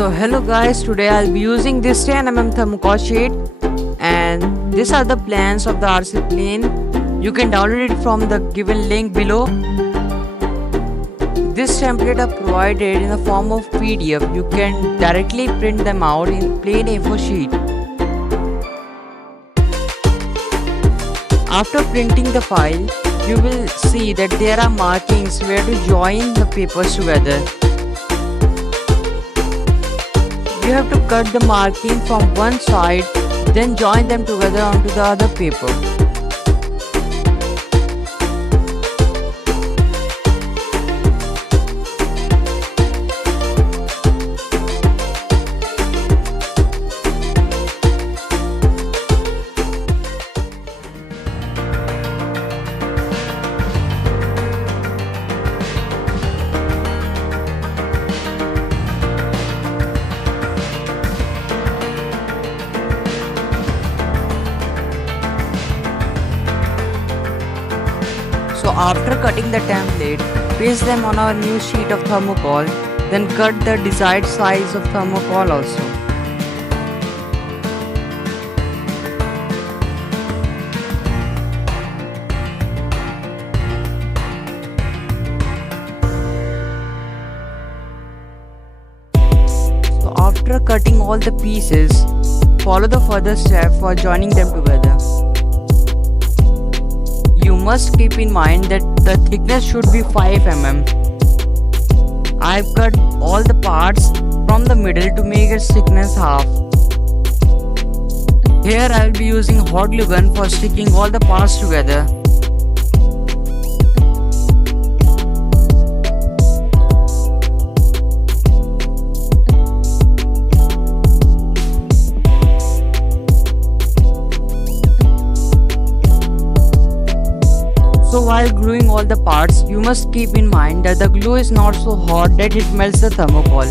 So hello guys, today I'll be using this 10 thermocol sheet and these are the plans of the RC plane. You can download it from the given link below. This template are provided in the form of PDF. You can directly print them out in plain A4 sheet. After printing the file, you will see that there are markings where to join the papers together. You have to cut the marking from one side, then join them together onto the other paper. So after cutting the template, paste them on our new sheet of thermocol, then cut the desired size of thermocol also. So after cutting all the pieces, follow the further step for joining them together. You must keep in mind that the thickness should be 5 mm. I've cut all the parts from the middle to make its thickness half. Here I will be using hot glue gun for sticking all the parts together. So while gluing all the parts, you must keep in mind that the glue is not so hot that it melts the thermocol.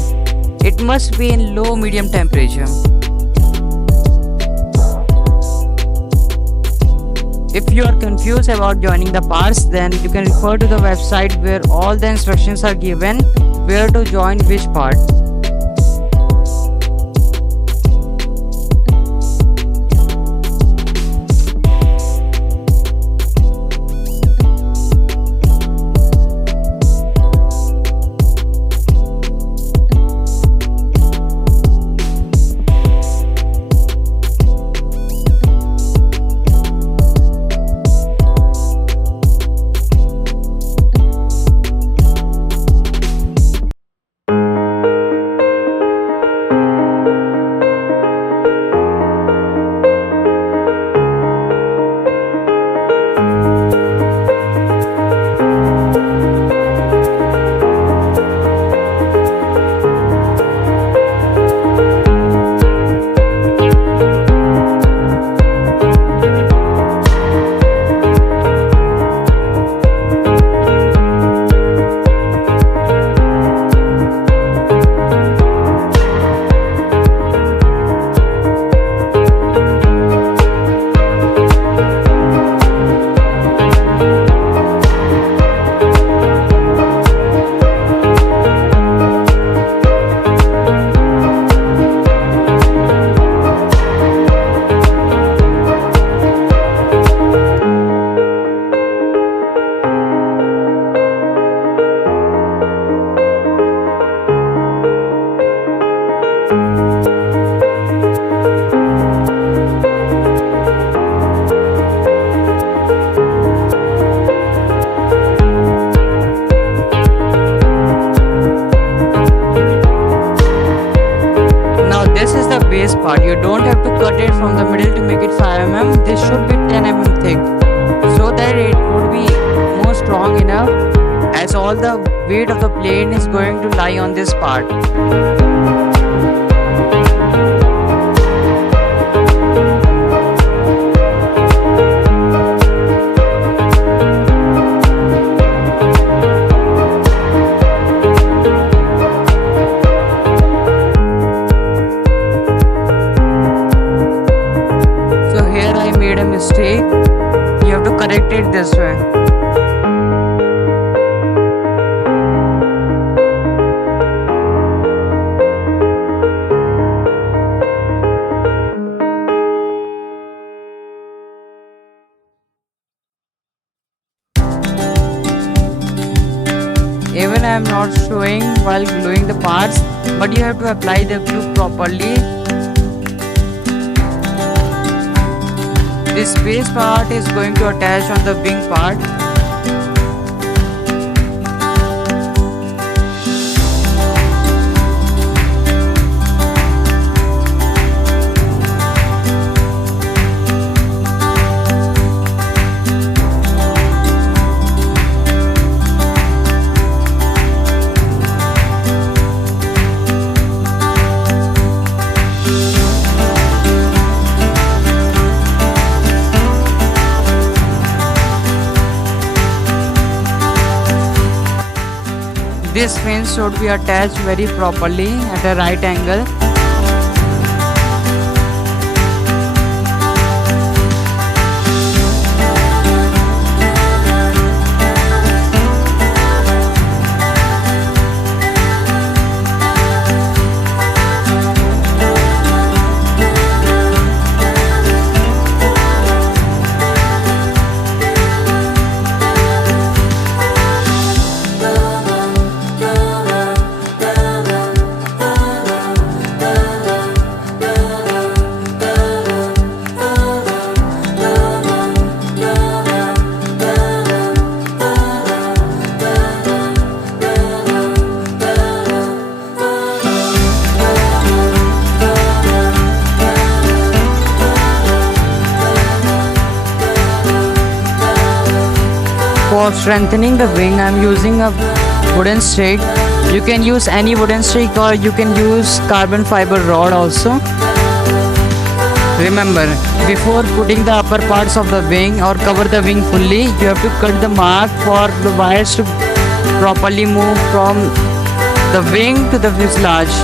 It must be in low-medium temperature. If you are confused about joining the parts, then you can refer to the website where all the instructions are given where to join which part. Base part, you don't have to cut it from the middle to make it 5 mm. This should be 10 mm thick so that it would be more strong enough, as all the weight of the plane is going to lie on this part. Mistake, you have to correct it this way. Even I am not showing while gluing the parts, but you have to apply the glue properly. This base part is going to attach on the wing part. This fin should be attached very properly at a right angle. For strengthening the wing, I am using a wooden stick. You can use any wooden stick or you can use carbon fiber rod also. Remember, before putting the upper parts of the wing or cover the wing fully, you have to cut the mark for the wires to properly move from the wing to the fuselage.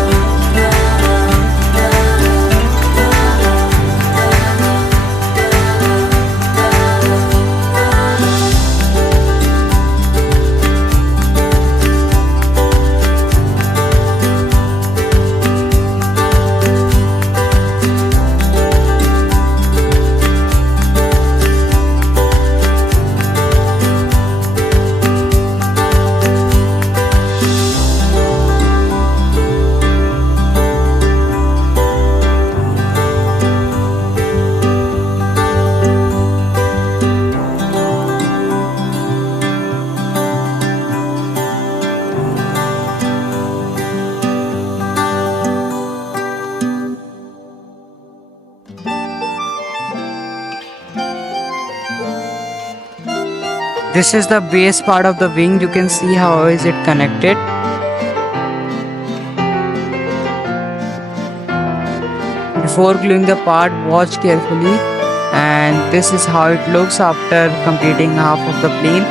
This is the base part of the wing. You can see how is it connected. Before gluing the part, watch carefully, and this is how it looks after completing half of the plane.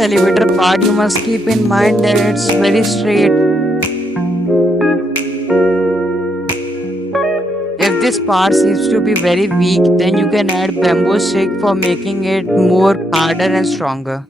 elevator part, you must keep in mind that it's very straight. If this part seems to be very weak, then you can add bamboo stick for making it more harder and stronger.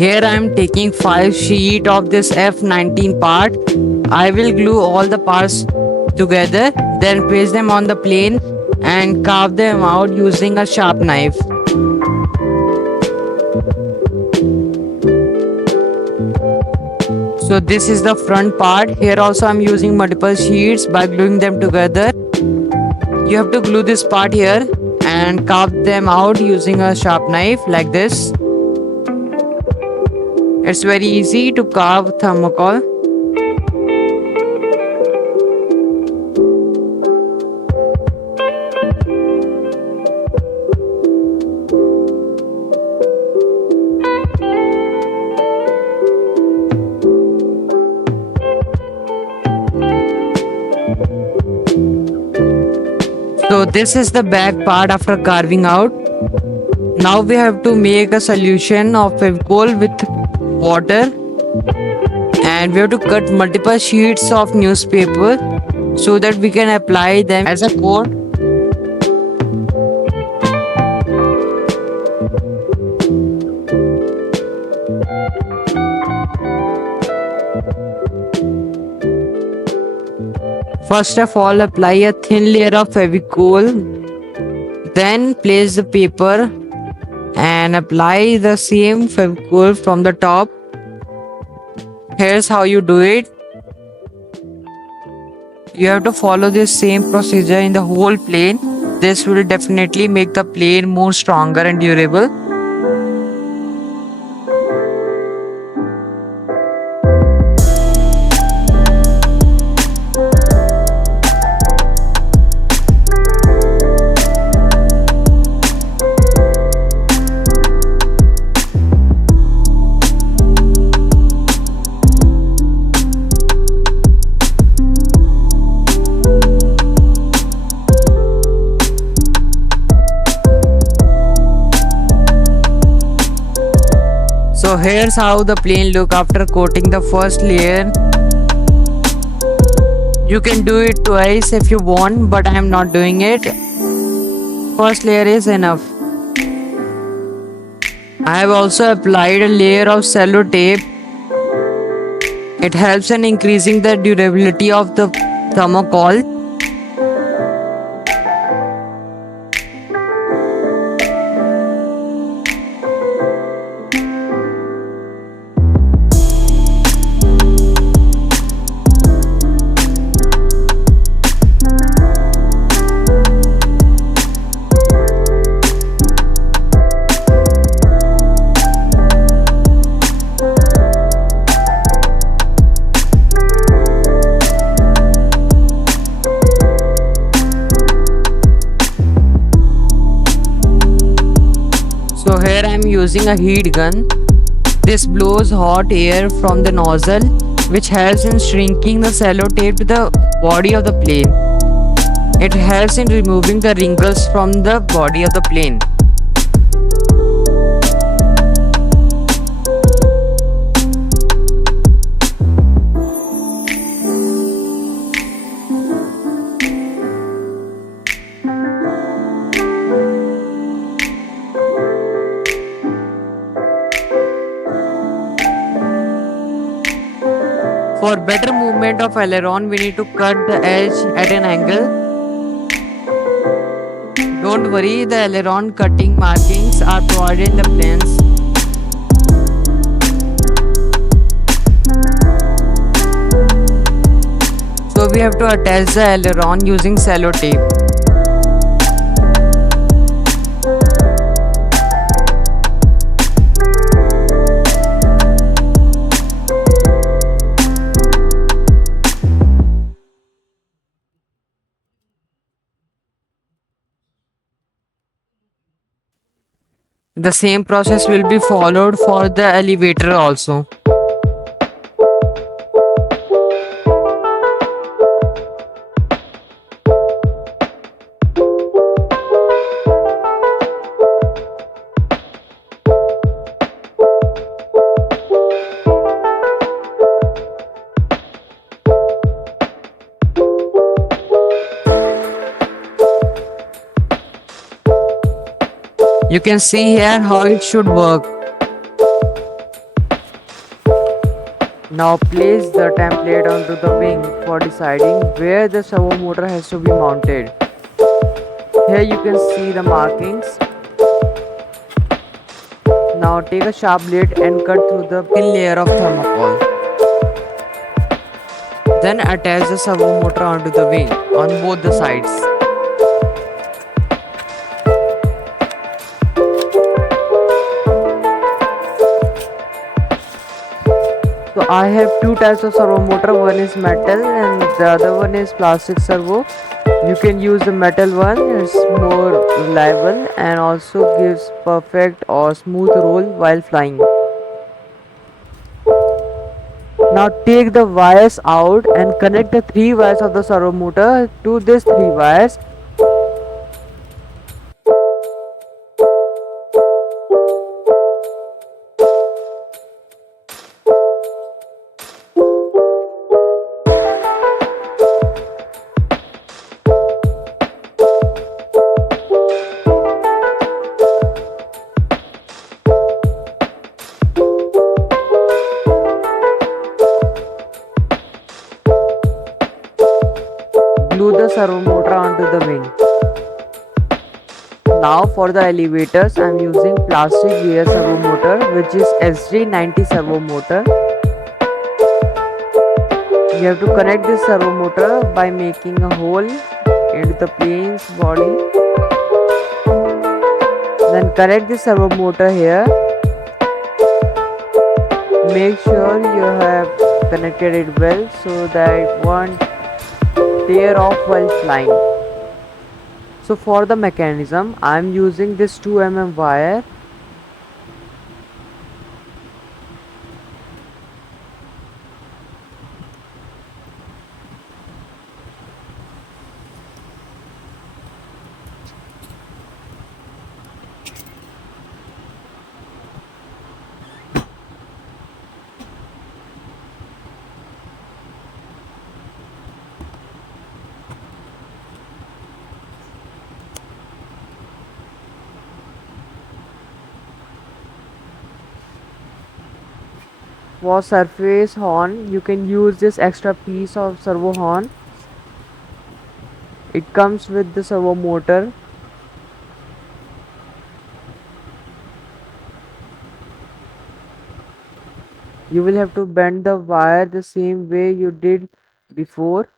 Here I am taking 5 sheet of this F19 part. I will glue all the parts together, then place them on the plane and carve them out using a sharp knife. So this is the front part. Here also I am using multiple sheets by gluing them together. You have to glue this part here and carve them out using a sharp knife like this. It's very easy to carve thermocol. So this is the back part after carving out. Now we have to make a solution of Fevicol with water, and we have to cut multiple sheets of newspaper so that we can apply them as a coat. First of all, apply a thin layer of Fevicol, then place the paper and apply the same Fevicol from the top. Here's how you do it. You have to follow this same procedure in the whole plane. This will definitely make the plane more stronger and durable. So here's how the plane look after coating the first layer. You can do it twice if you want, but I am not doing it. First layer is enough. I have also applied a layer of cello tape. It helps in increasing the durability of the thermocol. So here I am using a heat gun. This blows hot air from the nozzle, which helps in shrinking the cello tape to the body of the plane. It helps in removing the wrinkles from the body of the plane. For better movement of aileron, we need to cut the edge at an angle. Don't worry, the aileron cutting markings are provided in the planes. So we have to attach the aileron using cello tape. The same process will be followed for the elevator also. You can see here how it should work. Now place the template onto the wing for deciding where the servo motor has to be mounted. Here you can see the markings. Now take a sharp blade and cut through the thin layer of thermocol. Then attach the servo motor onto the wing on both the sides. So I have two types of servo motor, one is metal and the other one is plastic servo. You can use the metal one, it's more reliable and also gives perfect or smooth roll while flying. Now take the wires out and connect the three wires of the servo motor to these three wires. Glue the servo motor onto the wing. Now for the elevators, I am using plastic gear servo motor, which is SG90 servo motor. You have to connect this servo motor by making a hole into the plane's body. Then connect the servo motor here. Make sure you have connected it well so that it won't tear off while flying. So for the mechanism, I am using this 2 mm wire. For surface horn, you can use this extra piece of servo horn. It comes with the servo motor. You will have to bend the wire the same way you did before.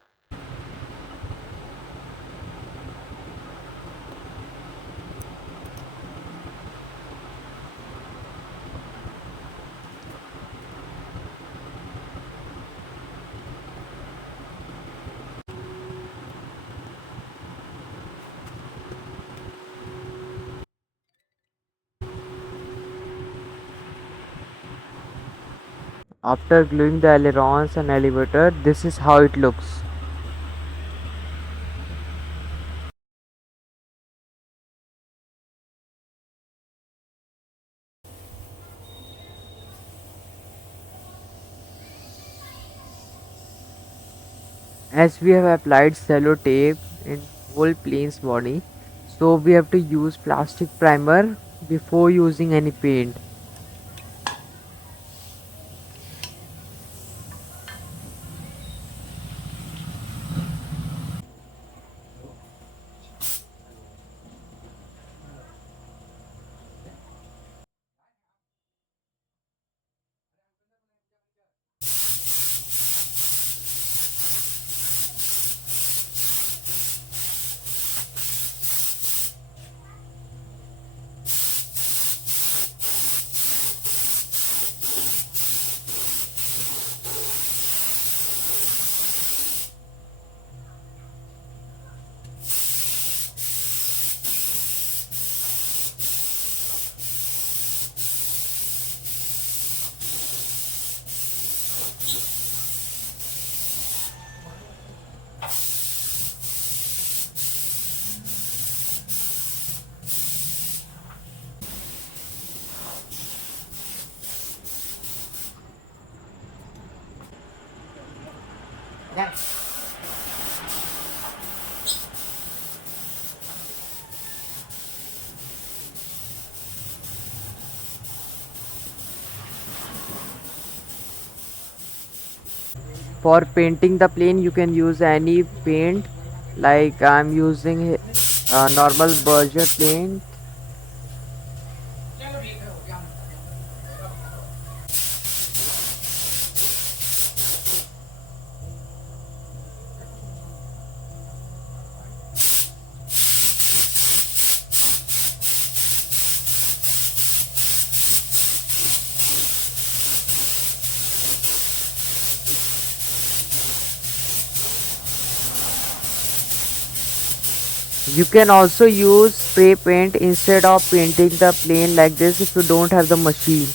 After gluing the ailerons and elevator, this is how it looks. As we have applied cello tape in whole plane's body, so we have to use plastic primer before using any paint. For painting the plane, you can use any paint. Like I'm using normal budget paint. You can also use spray paint instead of painting the plane like this if you don't have the machine.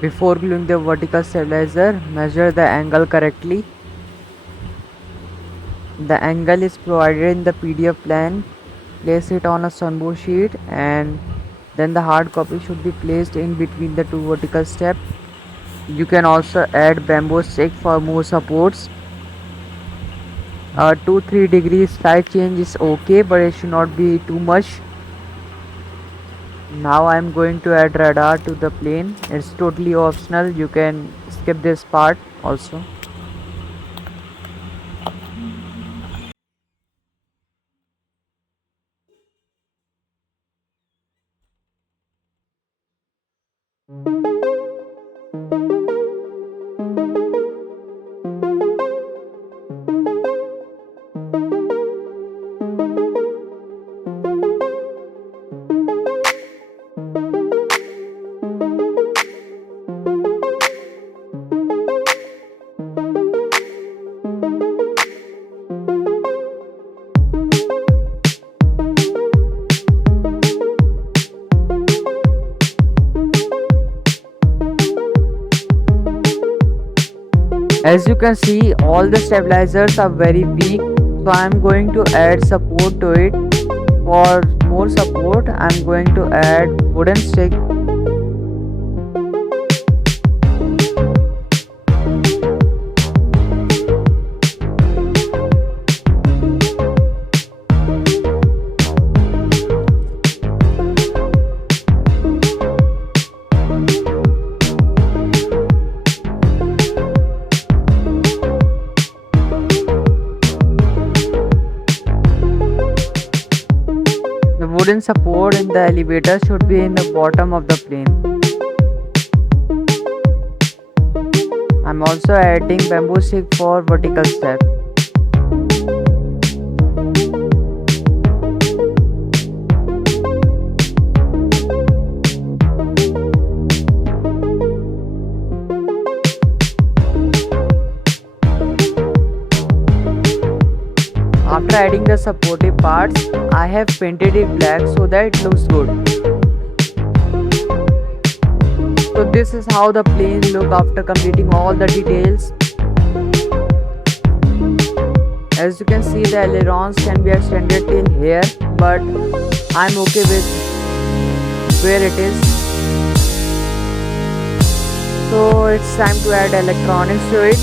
Before gluing the vertical stabilizer, measure the angle correctly. The angle is provided in the PDF plan. Place it on a sunbow sheet and then the hard copy should be placed in between the two vertical steps. You can also add bamboo stick for more supports. 2-3 degrees slight change is okay, but it should not be too much. Now I am going to add radar to the plane. It's totally optional. You can skip this part also. As you can see, all the stabilizers are very weak, so I am going to add support to it. For more support, I am going to add wooden stick. The wooden support in the elevator should be in the bottom of the plane. I'm also adding bamboo stick for vertical step. After adding the supportive parts, I have painted it black so that it looks good. So this is how the plane look after completing all the details. As you can see, the ailerons can be extended till here, but I'm okay with where it is. So it's time to add electronics to it,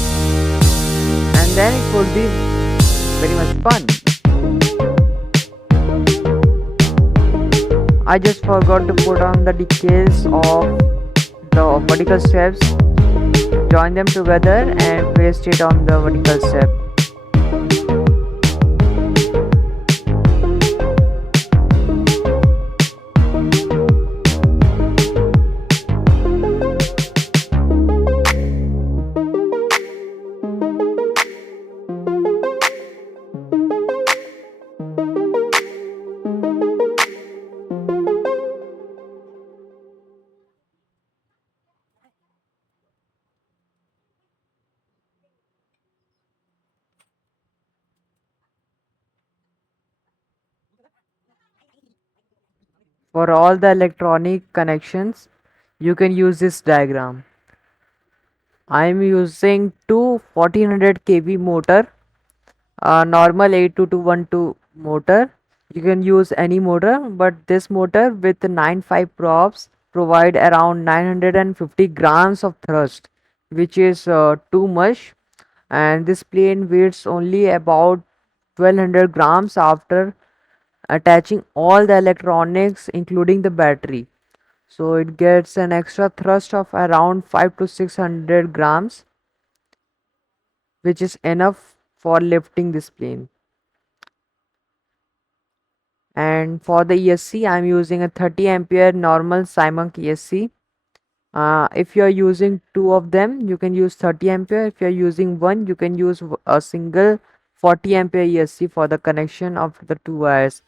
and then it would be very much fun. I just forgot to put on the details of the vertical steps. Join them together and paste it on the vertical step. For all the electronic connections, you can use this diagram. I am using two 1400 kV motor, a normal 82212 motor. You can use any motor, but this motor with 9.5 props provide around 950 grams of thrust, which is too much. And this plane weighs only about 1200 grams after attaching all the electronics including the battery. So it gets an extra thrust of around 5 to 600 grams, which is enough for lifting this plane. And for the ESC, I'm using a 30 ampere normal Simon ESC. If you are using two of them, you can use 30 ampere. If you are using one, you can use a single 40 ampere ESC for the connection of the two wires.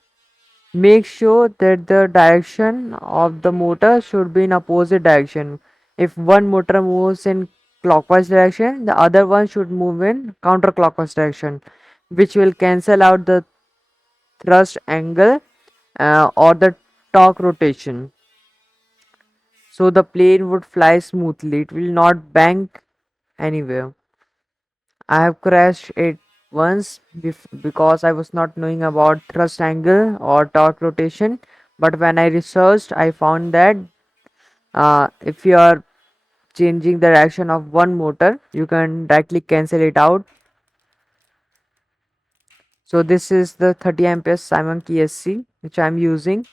Make sure that the direction of the motor should be in opposite direction. If one motor moves in clockwise direction, the other one should move in counterclockwise direction, which will cancel out the thrust angle or the torque rotation. so the plane would fly smoothly. It will not bang anywhere. I have crashed it once because I was not knowing about thrust angle or torque rotation. But when I researched, I found that if you are changing the direction of one motor, you can directly cancel it out. So this is the 30 amperes Simon KSC which I am using,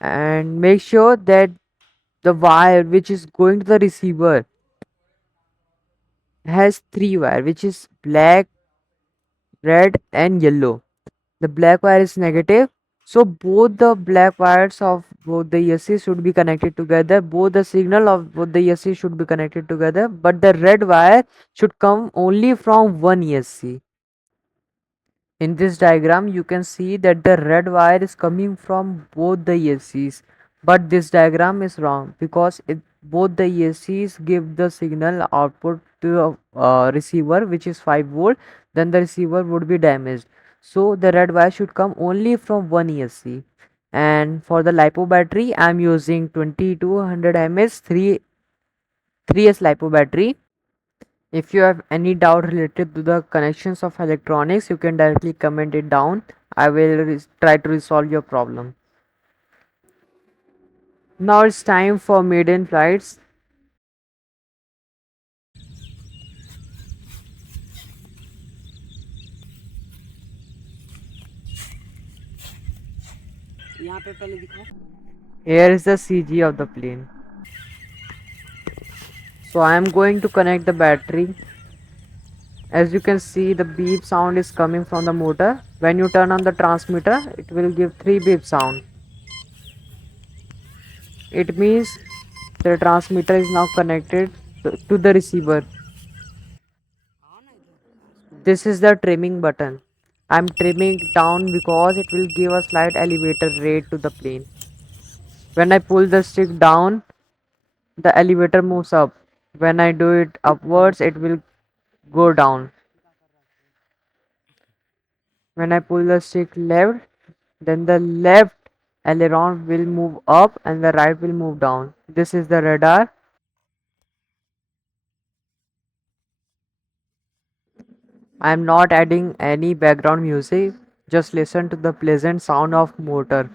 and make sure that the wire which is going to the receiver has three wire, which is black, red and yellow. The black wire is negative, so both the black wires of both the ESC should be connected together, both the signal of both the ESC should be connected together, but the red wire should come only from one ESC. In this diagram you can see that the red wire is coming from both the ESCs, but this diagram is wrong because both the ESCs give the signal output to the receiver which is 5 volt, then the receiver would be damaged. So the red wire should come only from one ESC. And for the LiPo battery I am using 2200 mAh 3S LiPo battery. If you have any doubt related to the connections of electronics, you can directly comment it down. I will try to resolve your problem. Now it's time for maiden flights. Here is the CG of the plane. So I am going to connect the battery. As you can see, the beep sound is coming from the motor. When you turn on the transmitter, it will give 3 beep sound. It means the transmitter is now connected to the receiver. This is the trimming button. I'm trimming it down because it will give a slight elevator rate to the plane. When I pull the stick down, the elevator moves up. When I do it upwards, it will go down. When I pull the stick left, then the left aileron will move up and the right will move down. This is the radar. I am not adding any background music. Just listen to the pleasant sound of motor.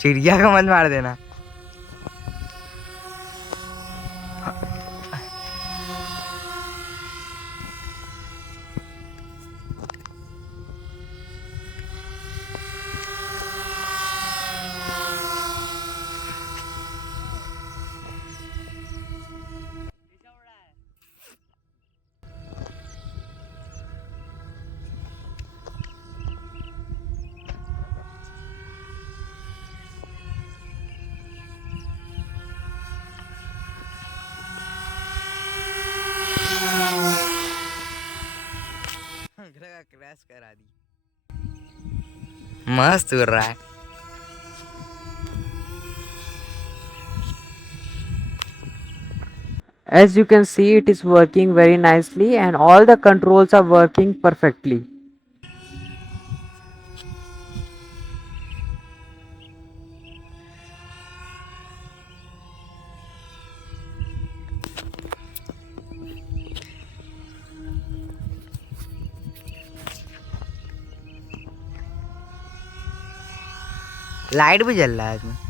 चिड़िया का मत मार देना। Crash करा दी। मस्त उड़ रहा है। As you can see, it is working very nicely and all the controls are working perfectly. Light भी जल रहा है इसमें।